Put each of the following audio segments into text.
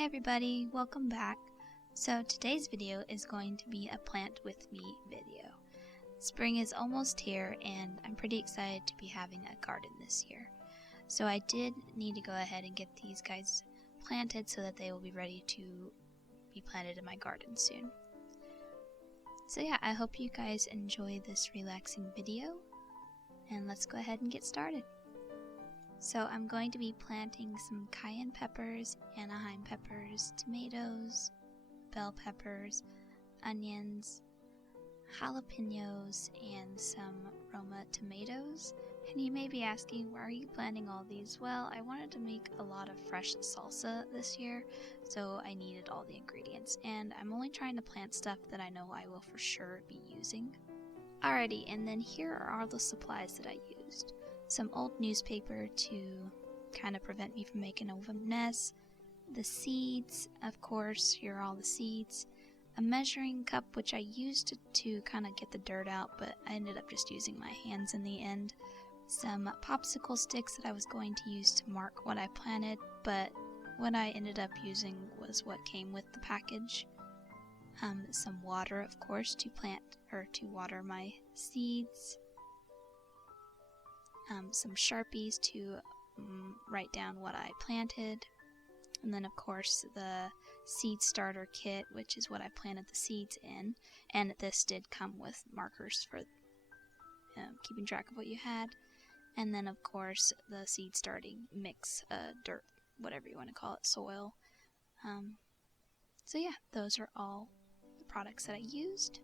Hey everybody, welcome back. So today's video is going to be a plant with me video. Spring is almost here and I'm pretty excited to be having a garden this year. So I did need to go ahead and get these guys planted so that they will be ready to be planted in my garden soon. So yeah, I hope you guys enjoy this relaxing video and let's go ahead and get started. So I'm going to be planting some cayenne peppers, Anaheim peppers, tomatoes, bell peppers, onions, jalapenos, and some Roma tomatoes. And you may be asking, why are you planting all these? Well, I wanted to make a lot of fresh salsa this year, so I needed all the ingredients. And I'm only trying to plant stuff that I know I will for sure be using. Alrighty, and then here are all the supplies that I used. Some old newspaper to kind of prevent me from making a mess, the seeds, of course, here are all the seeds, a measuring cup which I used to kind of get the dirt out, but I ended up just using my hands in the end, some popsicle sticks that I was going to use to mark what I planted, but what I ended up using was what came with the package. Some water, of course, to water my seeds. Some Sharpies to write down what I planted. And then, of course, the seed starter kit, which is what I planted the seeds in. And this did come with markers for keeping track of what you had. And then, of course, the seed starting mix, dirt, whatever you want to call it, soil. So yeah, those are all the products that I used.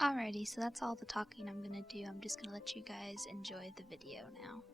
Alrighty, so that's all the talking I'm gonna do. I'm just gonna let you guys enjoy the video now.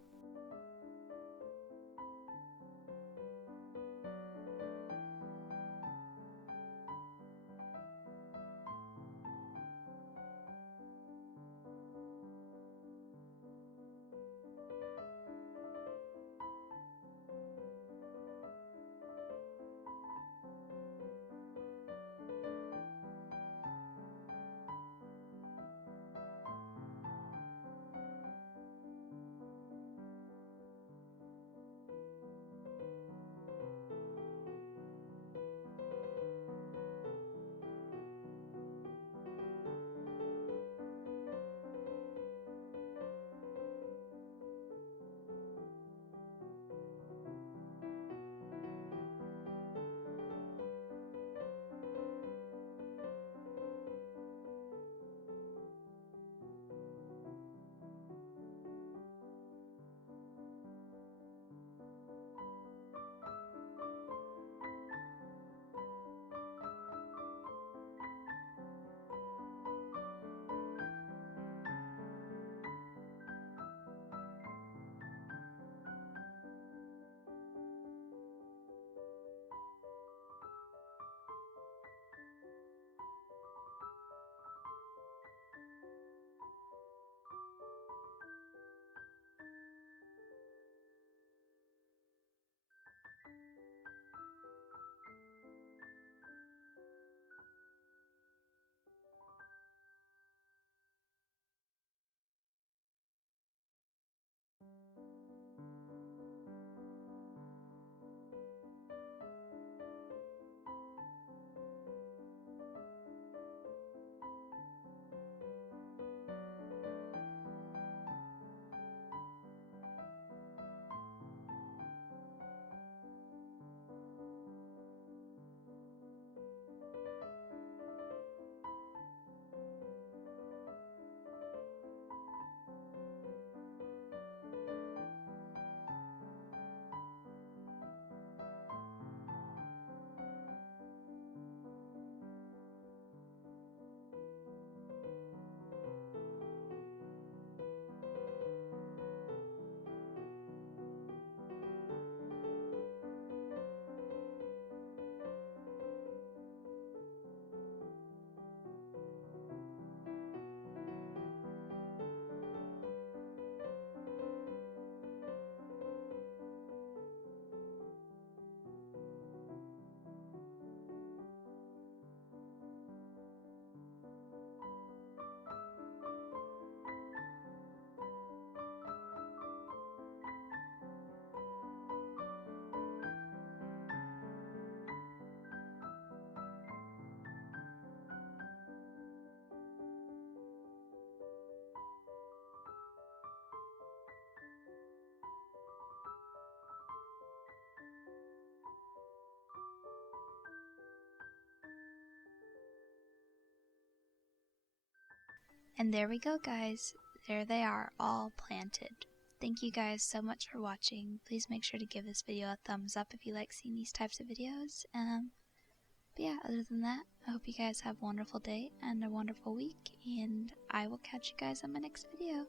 And there we go, guys. There they are, all planted. Thank you guys so much for watching. Please make sure to give this video a thumbs up if you like seeing these types of videos. But yeah, other than that, I hope you guys have a wonderful day and a wonderful week, and I will catch you guys on my next video.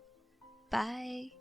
Bye!